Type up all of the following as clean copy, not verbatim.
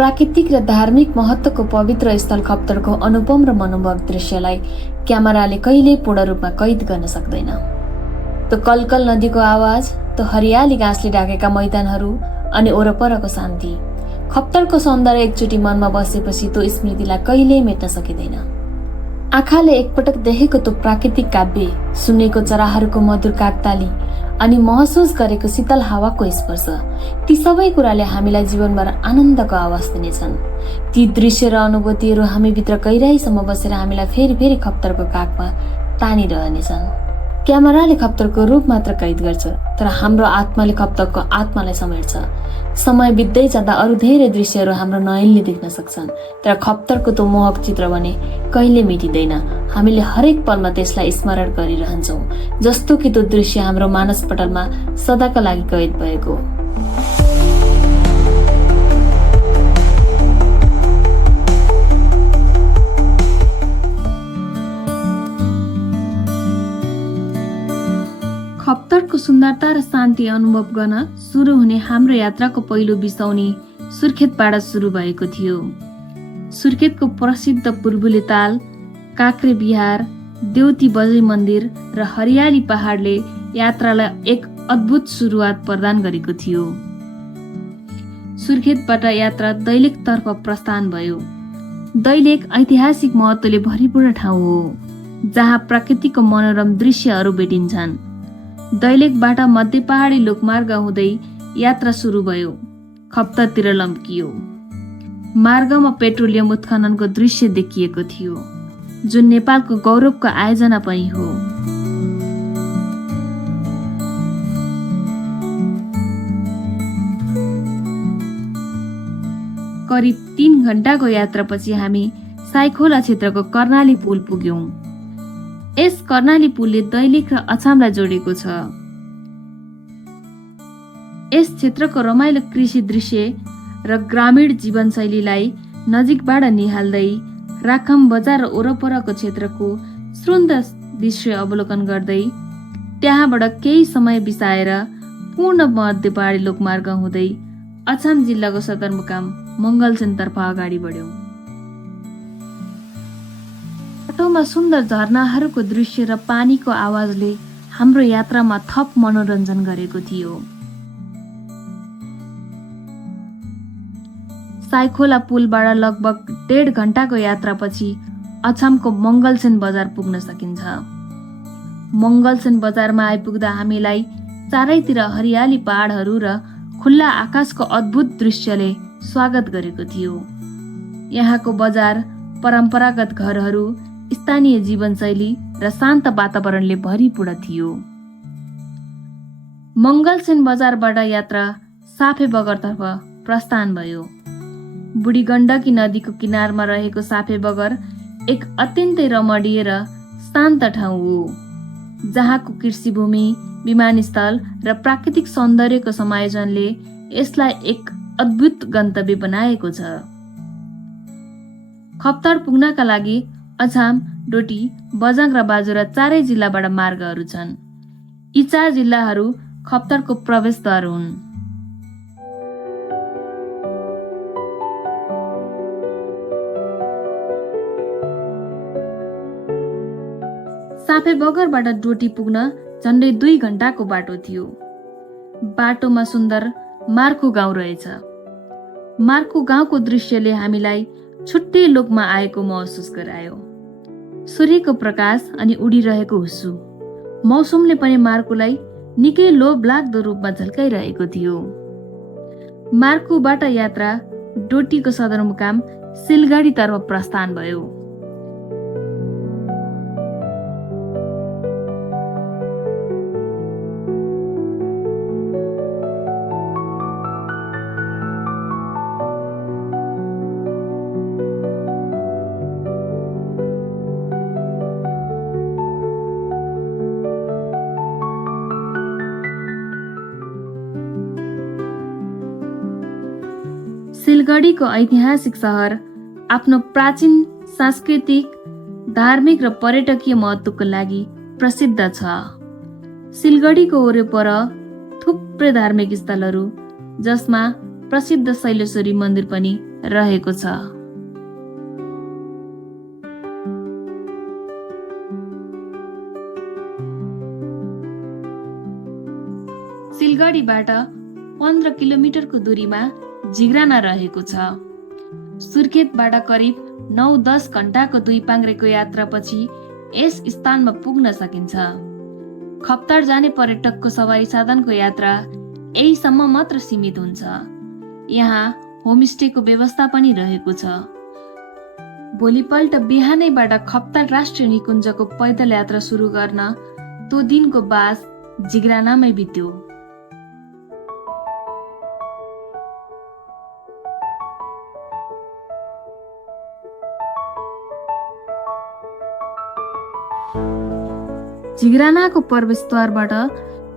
प्राकृतिक र धार्मिक महत्त्वको पवित्र स्थल खप्तडको अनुपम र मनोभाव दृश्यलाई क्यामेराले कहिल्यै पूर्ण रूपमा कैद गर्न सक्दैन। त्यो कलकल नदीको आवाज, त्यो हरियाली घाँसले ढाकेका मैदानहरू अनि वरपरको शान्ति, खप्तडको सौन्दर्य एकचोटि मनमा बसेपछि त्यो स्मृतिलाई कहिल्यै मेट्न सकिँदैन। आँखाले एकपटक देखेको त्यो प्राकृतिक काव्य, सुनेको चराहरूको मधुर काकताली अनि महसुस गरेको शीतल हावाको स्पर्श, ती सबै कुराले हामीलाई जीवनभर आनन्दको आवाज दिनेछन्। ती दृश्य र अनुभूतिहरू हामीभित्र गहिराईसम्म बसेर हामीलाई फेरि फेरि खप्तडको काखमा तानिरहनेछन्। क्यामेराले खप्तडको रूप मात्र कैद गर्छ, तर हाम्रो आत्माले खप्तडको आत्मालाई समेट्छ। समय बित्दै जाँदा अरू धेरै दृश्यहरू हाम्रो नयनले देख्न सक्छन्, तर खप्तडको त्यो मोहक चित्र भने कहिले मेटिँदैन। हामीले हरेक पलमा त्यसलाई स्मरण गरिरहन्छौँ, जस्तो कि त्यो दृश्य हाम्रो मानसपटलमा सदाका लागि कैद भएको। खप्तडको सुन्दरता र शान्ति अनुभव गर्न सुरु हुने हाम्रो यात्राको पहिलो बिसौनी सुर्खेतबाट सुरु भएको थियो। सुर्खेतको प्रसिद्ध बुलबुले ताल, काक्रे बिहार, देउती बजै मन्दिर र हरियाली पहाडले यात्रालाई एक अद्भुत सुरुवात प्रदान गरेको थियो। सुर्खेतबाट यात्रा दैलेखतर्फ प्रस्थान भयो। दैलेख ऐतिहासिक महत्त्वले भरिपूर्ण ठाउँ हो, जहाँ प्रकृतिको मनोरम दृश्यहरू भेटिन्छन्। दैलेखबाट मध्य पहाडी लोकमार्ग हुँदै यात्रा सुरु भयो, खप्तडतिर लम्कियो। मार्गमा पेट्रोलियम उत्खननको दृश्य देखिएको थियो, जुन नेपालको गौरवको आयोजना पनि हो। करिब 3 घण्टाको यात्रापछि हामी साइखोला क्षेत्रको कर्णाली पुल पुग्यौं। यस कर्णाली पुलले दैलेख र अछामलाई जोडेको छ। यस क्षेत्रको रमाइलो कृषि दृश्य र ग्रामीण जीवनशैलीलाई नजिकबाट निहाल्दै राखम बजार र वरपरको क्षेत्रको सुन्दर दृश्य अवलोकन गर्दै त्यहाँबाट केही समय बिताएर पूर्ण मध्य पहाडी लोकमार्ग हुँदै अछाम जिल्लाको सदरमुकाम मङ्गलसेनतर्फ अगाडि बढ्यौं। बाटोमा सुन्दर झरनाहरूको दृश्य र पानीको आवाजले हाम्रो यात्रामा थप मनोरञ्जन गरेको थियो। साइखोला पुलबाट लगभग 1.5 घण्टाको यात्रापछि अछामको मङ्गलसेन बजार पुग्न सकिन्छ। मङ्गलसेन बजारमा आइपुग्दा हामीलाई चारैतिर हरियाली पहाडहरू र खुल्ला आकाशको अद्भुत दृश्यले स्वागत गरेको थियो। यहाँको बजार परम्परागत घरहरू, स्थानीय जीवनशैली र शान्त वातावरणले भरिपूर्ण थियो। मङ्गलसेन बजारबाट यात्रा साफे बगरतर्फ प्रस्थान भयो। बुढी गण्डकी नदीको किनारमा रहेको साफे बगर एक अत्यन्तै रमणीय र शान्त ठाउँ हो, जहाँको कृषिभूमि, विमानस्थल र प्राकृतिक सौन्दर्यको समायोजनले यसलाई एक अद्भुत गन्तव्य बनाएको छ। खप्तड पुग्नका लागि अछाम, डोटी, बझाङ र बाजुरा चारै जिल्लाबाट मार्गहरू छन्। यी 4 जिल्लाहरू खप्तडको प्रवेशद्वार हुन्। साफे बगरबाट डोटी पुग्न झन्डै 2 घण्टाको बाटो थियो। बाटोमा सुन्दर मार्खु गाउँ रहेछ। मार्खु गाउँको दृश्यले हामीलाई छुट्टै लोकमा आएको महसुस गरायो। सूर्यको प्रकाश अनि उडिरहेको हुस्सु मौसमले पनि मार्कुलाई निकै लोभलाग्दो रूपमा झल्काइरहेको थियो। मार्कुबाट यात्रा डोटीको सदरमुकाम सिलगढीतर्फ प्रस्थान भयो। सिलगढीको ऐतिहासिक सहर आफ्नो प्राचीन सांस्कृतिक, धार्मिक र पर्यटकीय महत्त्वको लागि प्रसिद्ध छ। सिलगढीको वरपर थुप्रै धार्मिक स्थलहरू, जसमा प्रसिद्ध शैलेश्वरी मन्दिर पनि रहेको छ। सिलगढीबाट 15 किलोमिटरको दूरीमा जिग्राना रहेको छ। सुर्खेतबाट करिब 9-10 घण्टाको 2 पाङ्ग्रेको यात्रापछि यस स्थानमा पुग्न सकिन्छ। खप्ताड जाने पर्यटकको सवारी साधनको यात्रा यहीसम्म मात्र सीमित हुन्छ। यहाँ होमस्टेको व्यवस्था पनि रहेको छ। भोलिपल्ट बिहानैबाट खप्ताड राष्ट्रिय निकुञ्जको पैदल यात्रा सुरु गर्न त्यो दिनको बास जिग्रानामै बित्यो। जिग्रानाको प्रवेशद्वारबाट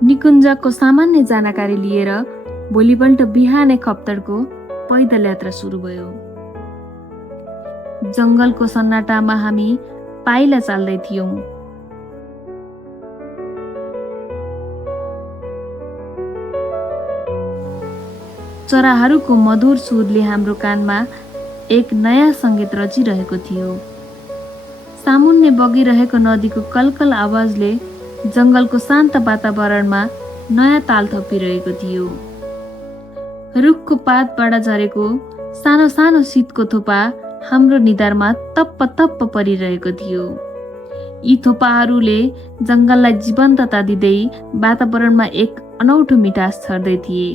निकुञ्जको सामान्य जानकारी लिएर भोलिपल्ट बिहानै खप्तडको पैदल यात्रा सुरु भयो। जङ्गलको सन्नाटामा हामी पाइला चाल्दै थियौं। चराहरूको मधुर सुरले हाम्रो कानमा एक नयाँ सङ्गीत रचिरहेको थियो। सामुन्ने बगिरहेको नदीको कलकल आवाजले जङ्गलको शान्त वातावरणमा नयाँ ताल थपिरहेको थियो। रुखको पातबाट झरेको सानो सानो शीतको थोपा हाम्रो निधारमा तप्प तप्प परिरहेको थियो। यी थोपाहरूले जङ्गललाई जीवन्तता दिँदै वातावरणमा एक अनौठो मिठास छर्दै थिए।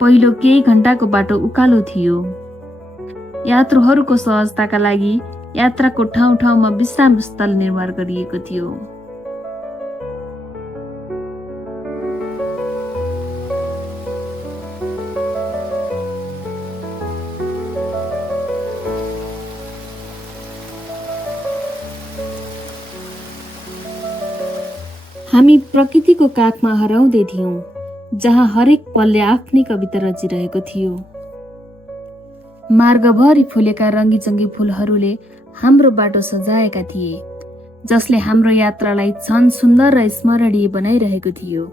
पहिलो केही घण्टाको बाटो उकालो थियो। यात्रुहरूको सहजताका लागि यात्राको ठाउँ ठाउँमा विश्राम स्थल निर्माण गरिएको थियो। हामी प्रकृतिको काखमा हराउँदै थियौं, जहाँ हरेक पलले आफ्नै कविता रचिरहेको थियो। मार्गभरि फुलेका रङ्गीचङ्गी फुलहरूले हाम्रो बाटो सजाएका थिए, जसले हाम्रो यात्रालाई झन् सुन्दर र स्मरणीय बनाइरहेको थियो।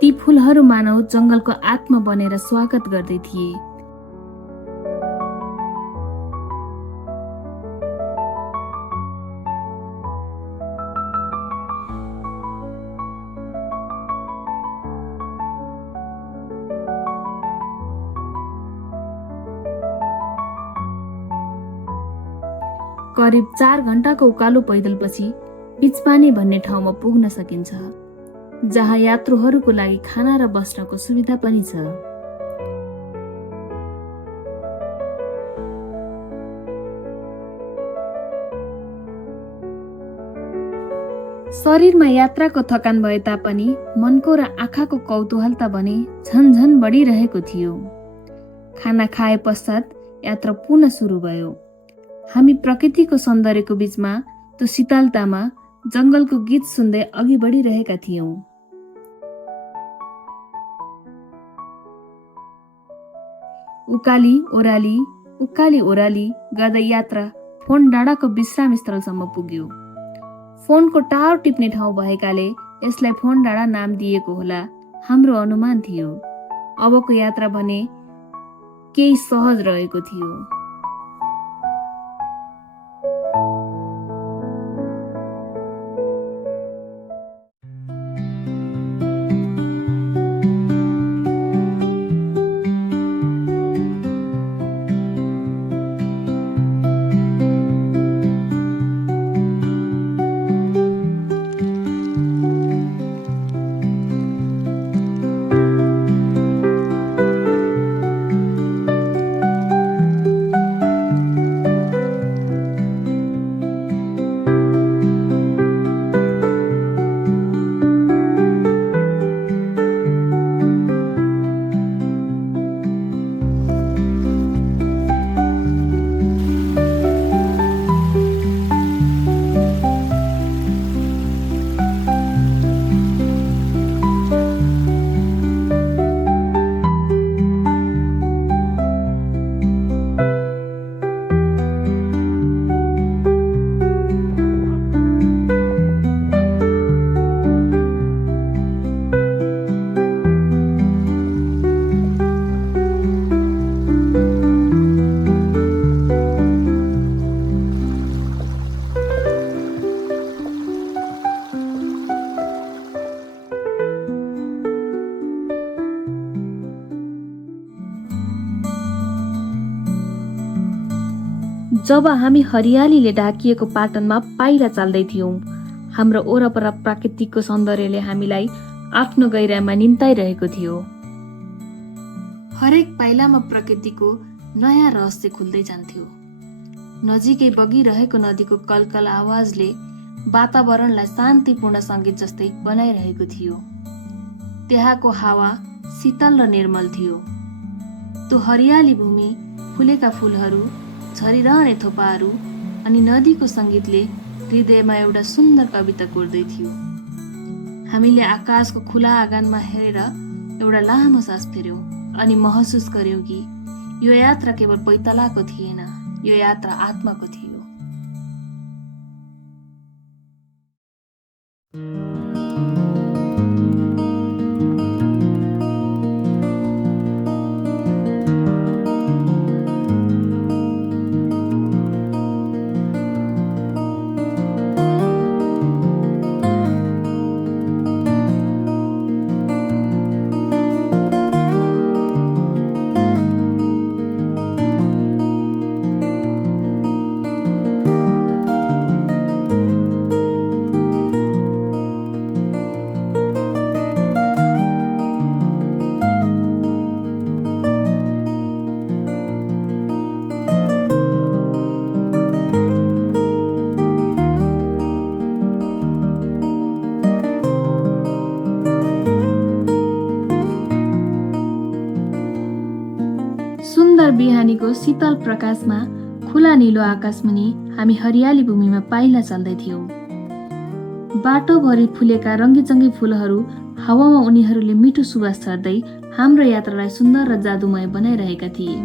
ती फुलहरू मानव जङ्गलको आत्मा बनेर स्वागत गर्दै थिए। करिब 4 घण्टाको उकालो पैदलपछि बिचपानी भन्ने ठाउँमा पुग्न सकिन्छ, जहाँ यात्रुहरूको लागि खाना र बस्नको सुविधा पनि छ। शरीरमा यात्राको थकान भए तापनि मनको र आँखाको कौतूहलता भने झन बढिरहेको थियो। खाना खाए पश्चात यात्रा पुनः सुरु भयो। हामी प्रकृतिको सौन्दर्यको बीचमा त्यो शीतलतामा जङ्गलको गीत सुन्दै अघि बढिरहेका थियौं। उकाली ओराली गर्दै यात्रा फोन डाँडाको विश्राम स्थलसम्म पुग्यो। फोनको टावर टिप्ने ठाउँ भएकाले यसलाई फोन डाँडा नाम दिएको होला, हाम्रो अनुमान थियो। अबको यात्रा भने केही सहज रहेको थियो। जब हामी हरियालीले ढाकिएको पाटनमा पाइला चाल्दै थियौँ, हाम्रो वरपर प्राकृतिकको सौन्दर्यले हामीलाई आफ्नो गहिरामा निम्ताइरहेको थियो। हरेक पाइलामा प्रकृतिको नयाँ रहस्य खुल्दै जान्थ्यो। नजिकै बगिरहेको नदीको कलकल आवाजले वातावरणलाई शान्तिपूर्ण सङ्गीत जस्तै बनाइरहेको थियो। त्यहाँको हावा शीतल र निर्मल थियो। त्यो हरियाली भूमि, फुलेका फुलहरू, झरिरहने थोपाहरू अनि नदीको सङ्गीतले हृदयमा एउटा सुन्दर कविता कोर्दै थियो। हामीले आकाशको खुला आँगनमा हेरेर एउटा लामो सास फेर्यौँ अनि महसुस गर्यौँ कि यो यात्रा केवल पैतालाको थिएन, यो यात्रा आत्माको थियो। सुन्दर बिहानीको शीतल प्रकाशमा खुला नीलो आकाशमुनि हामी हरियाली भूमिमा पाइला चाल्दै थियौँ। बाटोभरि फुलेका रङ्गीचङ्गी फुलहरू हावामा उनीहरूले मिठो सुवास छर्दै हाम्रो यात्रालाई सुन्दर र जादुमय बनाइरहेका थिए।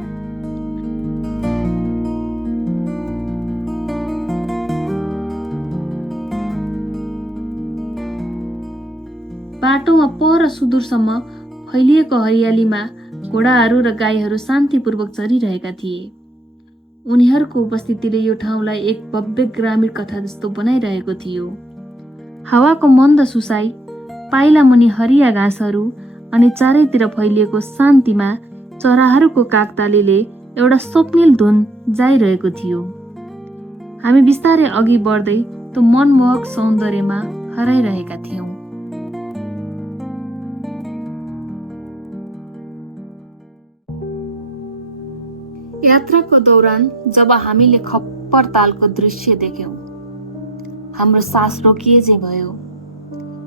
बाटोमा पर सुदूरसम्म फैलिएको हरियालीमा घोडाहरू र गाईहरू शान्तिपूर्वक चरिरहेका थिए। उनीहरूको उपस्थितिले यो ठाउँलाई एक भव्य ग्रामीण कथा जस्तो बनाइरहेको थियो। हावाको मन्द सुसाई, पाइला मुनि हरिया घाँसहरू अनि चारैतिर फैलिएको शान्तिमा चराहरूको काकतालीले एउटा स्वप्निल धुन जाइरहेको थियो। हामी बिस्तारै अघि बढ्दै त्यो मनमोहक सौन्दर्यमा हराइरहेका थियौँ। यात्राको दौरान जब हामीले खप्पर तालको दृश्य देख्यौँ, हाम्रो सास रोकिए चाहिँ भयो।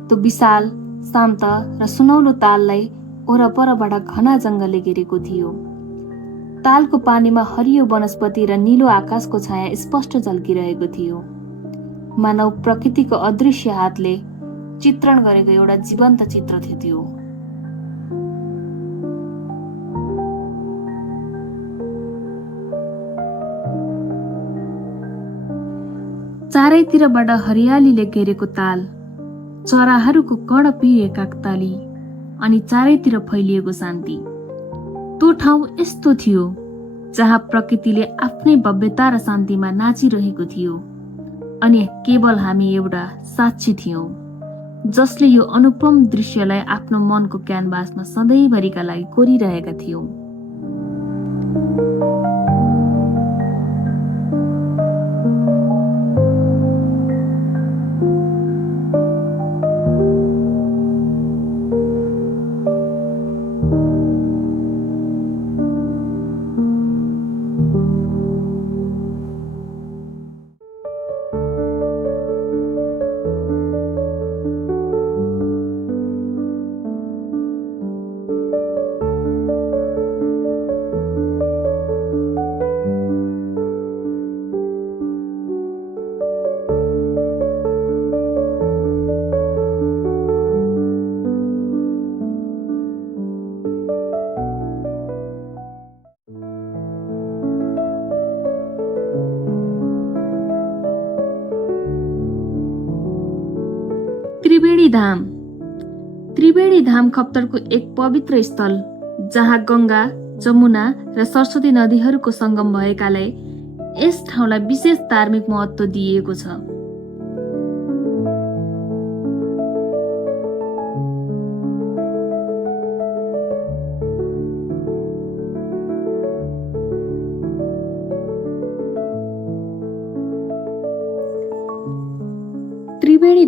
त्यो विशाल, शान्त र सुनौलो ताललाई वरपरबाट घना जङ्गलले घेरेको थियो। तालको पानीमा हरियो वनस्पति र नीलो आकाशको छाया स्पष्ट झल्किरहेको थियो। मानव प्रकृतिको अदृश्य हातले चित्रण गरेको एउटा जीवन्त चित्र थियो त्यो। चारैतिरबाट हरियालीले घेरेको ताल, चराहरूको कर्णप्रिय काकताली अनि चारैतिर फैलिएको शान्ति। त्यो ठाउँ यस्तो थियो जहाँ प्रकृतिले आफ्नै भव्यता र शान्तिमा नाचिरहेको थियो अनि केवल हामी एउटा साक्षी थियौँ जसले यो अनुपम दृश्यलाई आफ्नो मनको क्यानभासमा सधैँभरिका लागि कोरिरहेका थियौँ। त्रिवेणी धाम खप्तरको एक पवित्र स्थल जहाँ गङ्गा, जमुना र सरस्वती नदीहरूको सङ्गम भएकाले यस ठाउँलाई विशेष धार्मिक महत्त्व दिइएको छ।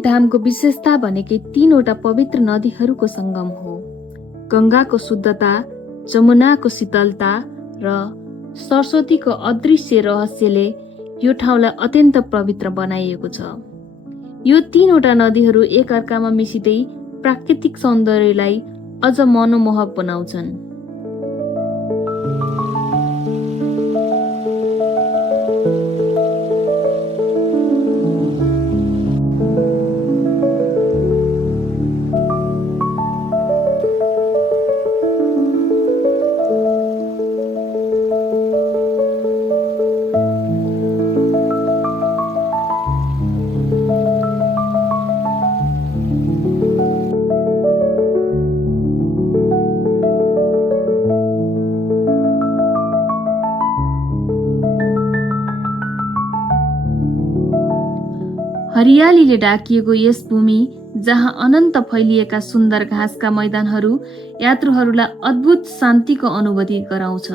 धामको विशेषता भनेकै 3वटा पवित्र नदीहरूको सङ्गम हो। गङ्गाको शुद्धता, जमुनाको शीतलता र सरस्वतीको अदृश्य रहस्यले यो ठाउँलाई अत्यन्त पवित्र बनाइएको छ। यो 3वटा नदीहरू एकअर्कामा मिसिँदै प्राकृतिक सौन्दर्यलाई अझ मनमोहक बनाउँछन्। हरियालीले ढाकिएको यस भूमि, जहाँ अनन्त फैलिएका सुन्दर घाँसका मैदानहरू यात्रुहरूलाई अद्भुत शान्तिको अनुभूति गराउँछ।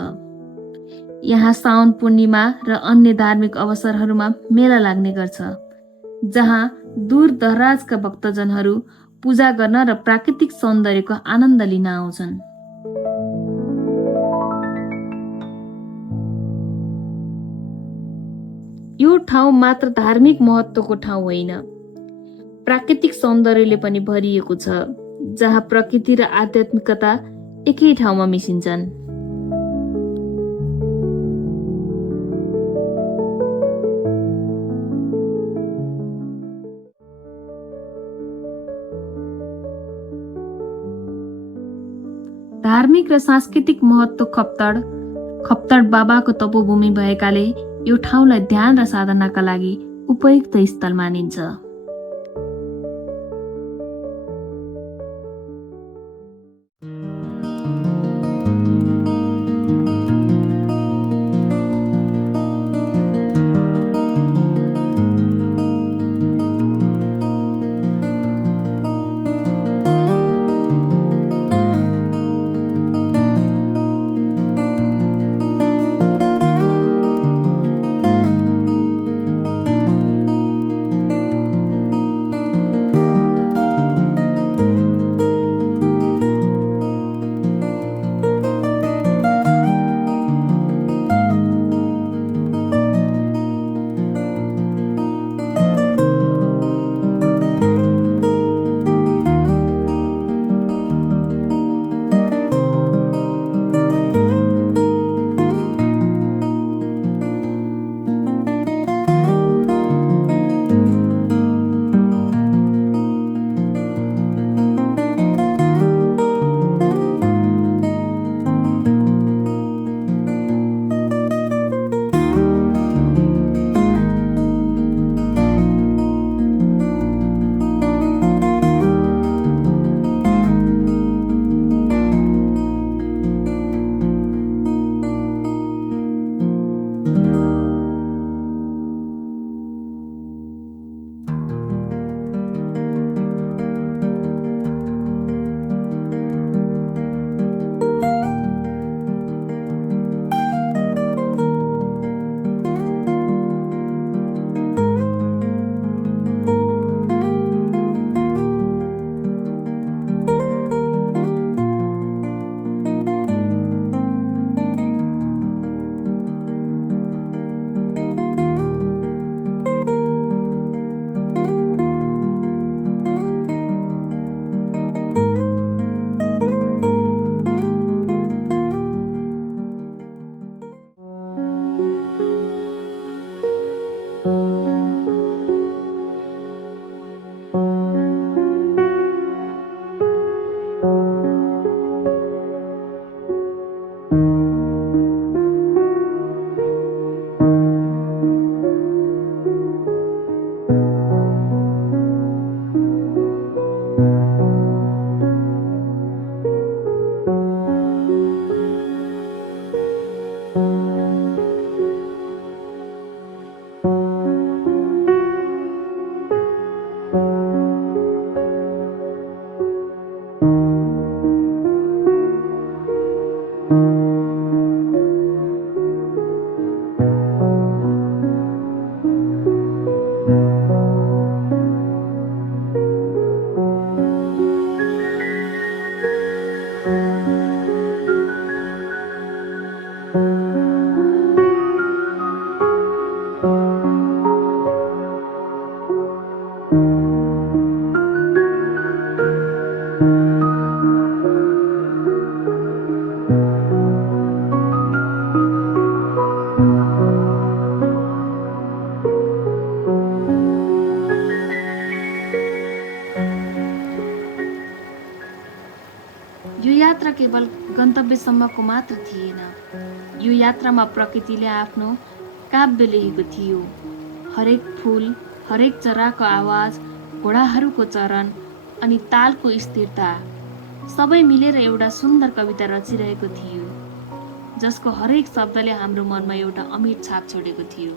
यहाँ साउन पूर्णिमा र अन्य धार्मिक अवसरहरूमा मेला लाग्ने गर्छ, जहाँ दूर दराजका भक्तजनहरू पूजा गर्न र प्राकृतिक सौन्दर्यको आनन्द लिन आउँछन्। यो ठाउँ मात्र धार्मिक महत्त्वको ठाउँ होइन, प्राकृतिक सौन्दर्यले पनि भरिएको छ, जहाँ प्रकृति र आध्यात्मिकता एकै ठाउँमा मिसिन्छन्। धार्मिक र सांस्कृतिक महत्त्व खप्तड बाबाको तपोभूमि भएकाले यो ठाउँलाई ध्यान र साधनाका लागि उपयुक्त स्थल मानिन्छ। यो यात्रा केवल गन्तव्यसम्मको मात्र थिएन। यो यात्रामा प्रकृतिले आफ्नो काव्य लेखेको थियो। हरेक फूल, हरेक चराको आवाज, घोडाहरूको चरण अनि तालको स्थिरता सबै मिलेर एउटा सुन्दर कविता रचिरहेको थियो, जसको हरेक शब्दले हाम्रो मनमा एउटा अमिट छाप छोडेको थियो।